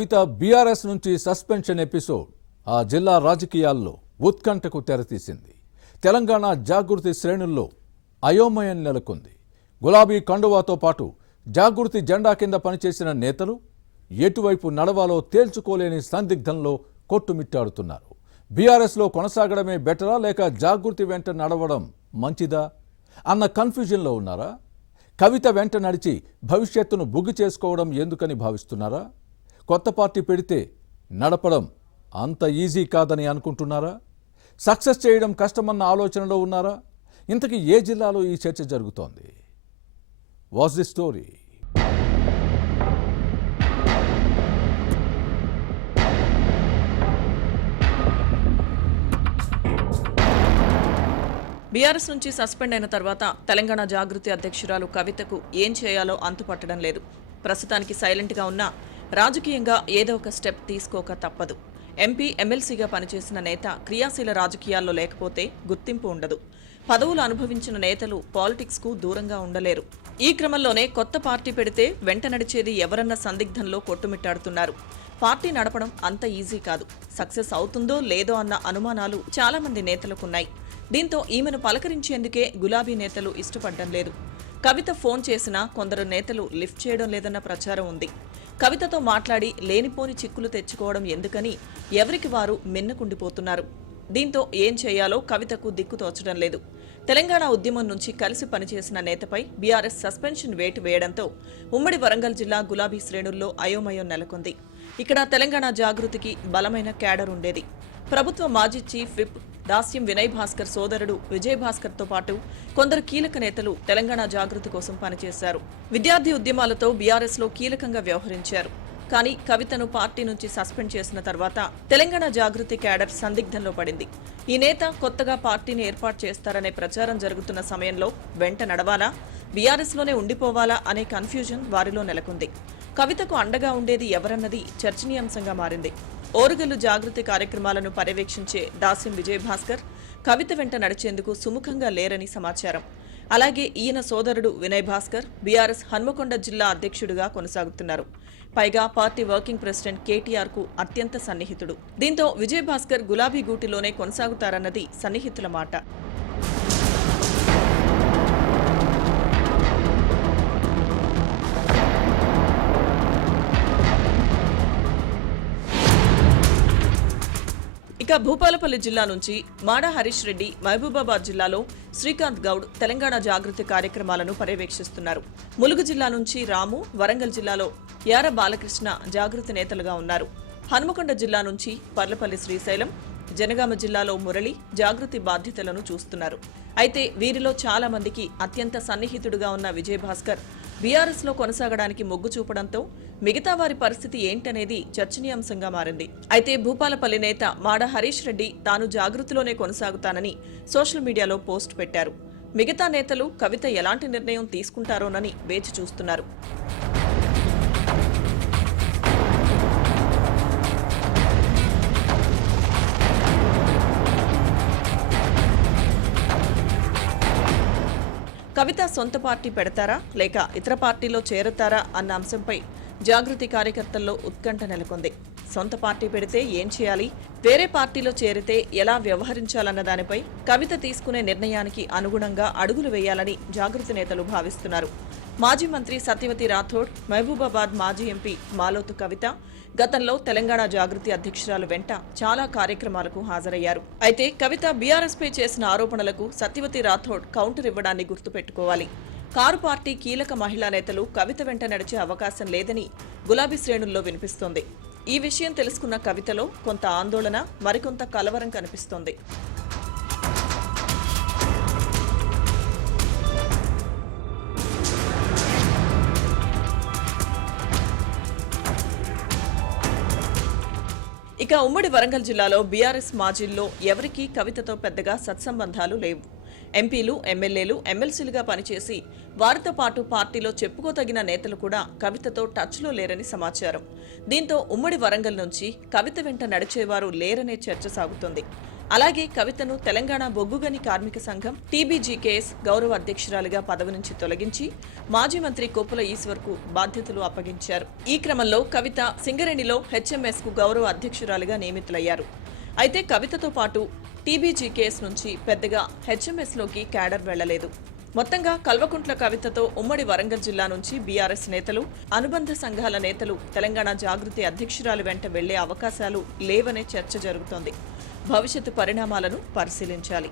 కవిత BRS నుంచి suspension episode ఆ జిల్లా రాజకీయాల్లో ఉత్కంఠకు తెరతీసింది. తెలంగాణ జాగృతి శ్రేణుల్లో అయోమయం నెలకొంది. గులాబీ కండువాతో పాటు జాగృతి జెండా కింద పనిచేసిన నేతలు ఎటువైపు నడవాలో తేల్చుకోలేని సందిగ్ధంలో కొట్టుమిట్టాడుతున్నారు. బీఆర్ఎస్లో కొనసాగడమే బెటరా లేక జాగృతి వెంట నడవడం మంచిదా అన్న కన్ఫ్యూజన్లో ఉన్నారా? కవిత వెంట నడిచి భవిష్యత్తును బుగ్గి చేసుకోవడం ఎందుకని భావిస్తున్నారా? కొత్త పార్టీ పెడితే నడపడం అంత ఈజీ కాదని అనుకుంటున్నారా? సక్సెస్ చేయడం కష్టమన్న ఆలోచనలో ఉన్నారా? ఇంతకీ ఏ జిల్లాలో ఈ చర్చ జరుగుతోంది? What's the story? బీఆర్ఎస్ నుంచి సస్పెండ్ అయిన తర్వాత తెలంగాణ జాగృతి అధ్యక్షురాలు కవితకు ఏం చేయాలో అంతుపట్టడం లేదు. ప్రస్తుతానికి సైలెంట్గా ఉన్నా రాజకీయంగా ఏదో ఒక స్టెప్ తీసుకోక తప్పదు. ఎంపీ ఎమ్మెల్సీగా పనిచేసిన నేత క్రియాశీల రాజకీయాల్లో లేకపోతే గుర్తింపు ఉండదు. పదవులు అనుభవించిన నేతలు పాలిటిక్స్కు దూరంగా ఉండలేరు. ఈ క్రమంలోనే కొత్త పార్టీ పెడితే వెంట నడిచేది ఎవరన్న సందిగ్ధంలో కొట్టుమిట్టాడుతున్నారు. పార్టీ నడపడం అంత ఈజీ కాదు. సక్సెస్ అవుతుందో లేదో అన్న అనుమానాలు చాలా మంది నేతలకున్నాయి. దీంతో ఈమెను పలకరించేందుకే గులాబీ నేతలు ఇష్టపడడం లేదు. కవిత ఫోన్ చేసినా కొందరు నేతలు లిఫ్ట్ చేయడం లేదన్న ప్రచారం ఉంది. కవితతో మాట్లాడి లేనిపోని చిక్కులు తెచ్చుకోవడం ఎందుకని ఎవరికి వారు మిన్నకుండిపోతున్నారు. దీంతో ఏం చేయాలో కవితకు దిక్కు తోచడం లేదు. తెలంగాణ ఉద్యమం నుంచి కలిసి పనిచేసిన నేతపై బీఆర్ఎస్ సస్పెన్షన్ వేటు వేయడంతో ఉమ్మడి వరంగల్ జిల్లా గులాబీ శ్రేణుల్లో అయోమయం నెలకొంది. ఇక్కడ తెలంగాణ జాగృతికి బలమైన క్యాడర్ ఉండేది. ప్రభుత్వ మాజీ చీఫ్ విప్ దాస్యం వినయ్ భాస్కర్ సోదరుడు విజయ్ భాస్కర్ తో పాటు కొందరు కీలక నేతలు తెలంగాణ జాగృతి కోసం పనిచేశారు. విద్యార్థి ఉద్యమాలతో బీఆర్ఎస్ లో కీలకంగా వ్యవహరించారు. కానీ కవితను పార్టీ నుంచి సస్పెండ్ చేసిన తర్వాత తెలంగాణ జాగృతి క్యాడర్ సందిగ్ధంలో పడింది. ఈ నేత కొత్తగా పార్టీని ఏర్పాటు చేస్తారనే ప్రచారం జరుగుతున్న సమయంలో వెంట నడవాలా, బీఆర్ఎస్ లోనే ఉండిపోవాలా అనే కన్ఫ్యూజన్ వారిలో నెలకొంది. కవితకు అండగా ఉండేది ఎవరన్నది చర్చనీయాంశంగా మారింది. ఓరుగల్లు జాగృతి కార్యక్రమాలను పర్యవేక్షించే దాస్యం విజయ్ భాస్కర్ కవిత వెంట నడిచేందుకు సుముఖంగా లేరని సమాచారం. అలాగే ఈయన సోదరుడు వినయ్ భాస్కర్ బీఆర్ఎస్ హన్మకొండ జిల్లా అధ్యక్షుడిగా కొనసాగుతున్నారు. పైగా పార్టీ వర్కింగ్ ప్రెసిడెంట్ కేటీఆర్ కు అత్యంత సన్నిహితుడు. దీంతో విజయ్ భాస్కర్ గులాబీ గూటిలోనే కొనసాగుతారన్నది సన్నిహితుల మాట. ఇక భూపాలపల్లి జిల్లా నుంచి మాడ హరీష్ రెడ్డి, మహబూబాబాద్ జిల్లాలో శ్రీకాంత్ గౌడ్ తెలంగాణ జాగృతి కార్యక్రమాలను పర్యవేక్షిస్తున్నారు. ములుగు జిల్లా నుంచి రాము, వరంగల్ జిల్లాలో యార బాలకృష్ణ జాగృతి నేతలుగా ఉన్నారు. హన్మకొండ జిల్లా నుంచి పర్లపల్లి శ్రీశైలం, జనగామ జిల్లాలో మురళి జాగృతి బాధ్యతలను చూస్తున్నారు. అయితే వీరిలో చాలా మందికి అత్యంత సన్నిహితుడుగా ఉన్న విజయ్ భాస్కర్ బీఆర్ఎస్ లో కొనసాగడానికి మొగ్గు చూపడంతో మిగతా వారి పరిస్థితి ఏంటనేది చర్చనీయాంశంగా మారింది. అయితే భూపాలపల్లి నేత మాడ హరీష్ రెడ్డి తాను జాగృతిలోనే కొనసాగుతానని సోషల్ మీడియాలో పోస్ట్ పెట్టారు. మిగతా నేతలు కవిత ఎలాంటి నిర్ణయం తీసుకుంటారోనని వేచి చూస్తున్నారు. కవిత సొంత పార్టీ పెడతారా లేక ఇతర పార్టీలో చేరతారా అన్న అంశంపై జాగృతి కార్యకర్తల్లో ఉత్కంఠ నెలకొంది. సొంత పార్టీ పెడితే ఏం చేయాలి, వేరే పార్టీలో చేరితే ఎలా వ్యవహరించాలన్న దానిపై కవిత తీసుకునే నిర్ణయానికి అనుగుణంగా అడుగులు వేయాలని జాగృతి నేతలు భావిస్తున్నారు. మాజీ మంత్రి సత్యవతి రాథోడ్, మహబూబాబాద్ మాజీ ఎంపీ మాలోతు కవిత గతంలో తెలంగాణ జాగృతి అధ్యక్షురాలు వెంట చాలా కార్యక్రమాలకు హాజరయ్యారు. అయితే కవిత బీఆర్ఎస్ పై చేసిన ఆరోపణలకు సత్యవతి రాథోడ్ కౌంటర్ ఇవ్వడాన్ని గుర్తుపెట్టుకోవాలి. కారు పార్టీ కీలక మహిళా నేతలు కవిత వెంట నడిచే అవకాశం లేదని గులాబీ శ్రేణుల్లో వినిపిస్తోంది. ఈ విషయం తెలుసుకున్న కవితలో కొంత ఆందోళన, మరికొంత కలవరం కనిపిస్తోంది. ఇక ఉమ్మడి వరంగల్ జిల్లాలో బీఆర్ఎస్ మాజీల్లో ఎవరికీ కవితతో పెద్దగా సత్సంబంధాలు లేవు. ఎంపీలు, ఎమ్మెల్యేలు, ఎమ్మెల్సీలుగా పనిచేసి వారితో పాటు పార్టీలో చెప్పుకోదగిన నేతలు కూడా కవితతో టచ్లో లేరని సమాచారం. దీంతో ఉమ్మడి వరంగల్ నుంచి కవిత వెంట నడిచేవారు లేరనే చర్చ సాగుతోంది. అలాగే కవితను తెలంగాణ బొగ్గుగని కార్మిక సంఘం టీబీజీకేఎస్ గౌరవ అధ్యక్షురాలిగా పదవి నుంచి తొలగించి మాజీ మంత్రి కొప్పుల ఈశ్వర్కు బాధ్యతలు అప్పగించారు. ఈ క్రమంలో కవిత సింగరేణిలో హెచ్ఎంఎస్ కు గౌరవ అధ్యక్షురాలిగా నియమితులయ్యారు. అయితే కవితతో పాటు టీబీజీకేఎస్ నుంచి పెద్దగా హెచ్ఎంఎస్లోకి క్యాడర్ వెళ్లలేదు. మొత్తంగా కల్వకుంట్ల కవితతో ఉమ్మడి వరంగల్ జిల్లా నుంచి బీఆర్ఎస్ నేతలు, అనుబంధ సంఘాల నేతలు తెలంగాణ జాగృతి అధ్యక్షురాలి వెంట వెళ్లే అవకాశాలు లేవనే చర్చ జరుగుతోంది. భవిష్యత్తు పరిణామాలను పరిశీలించాలి.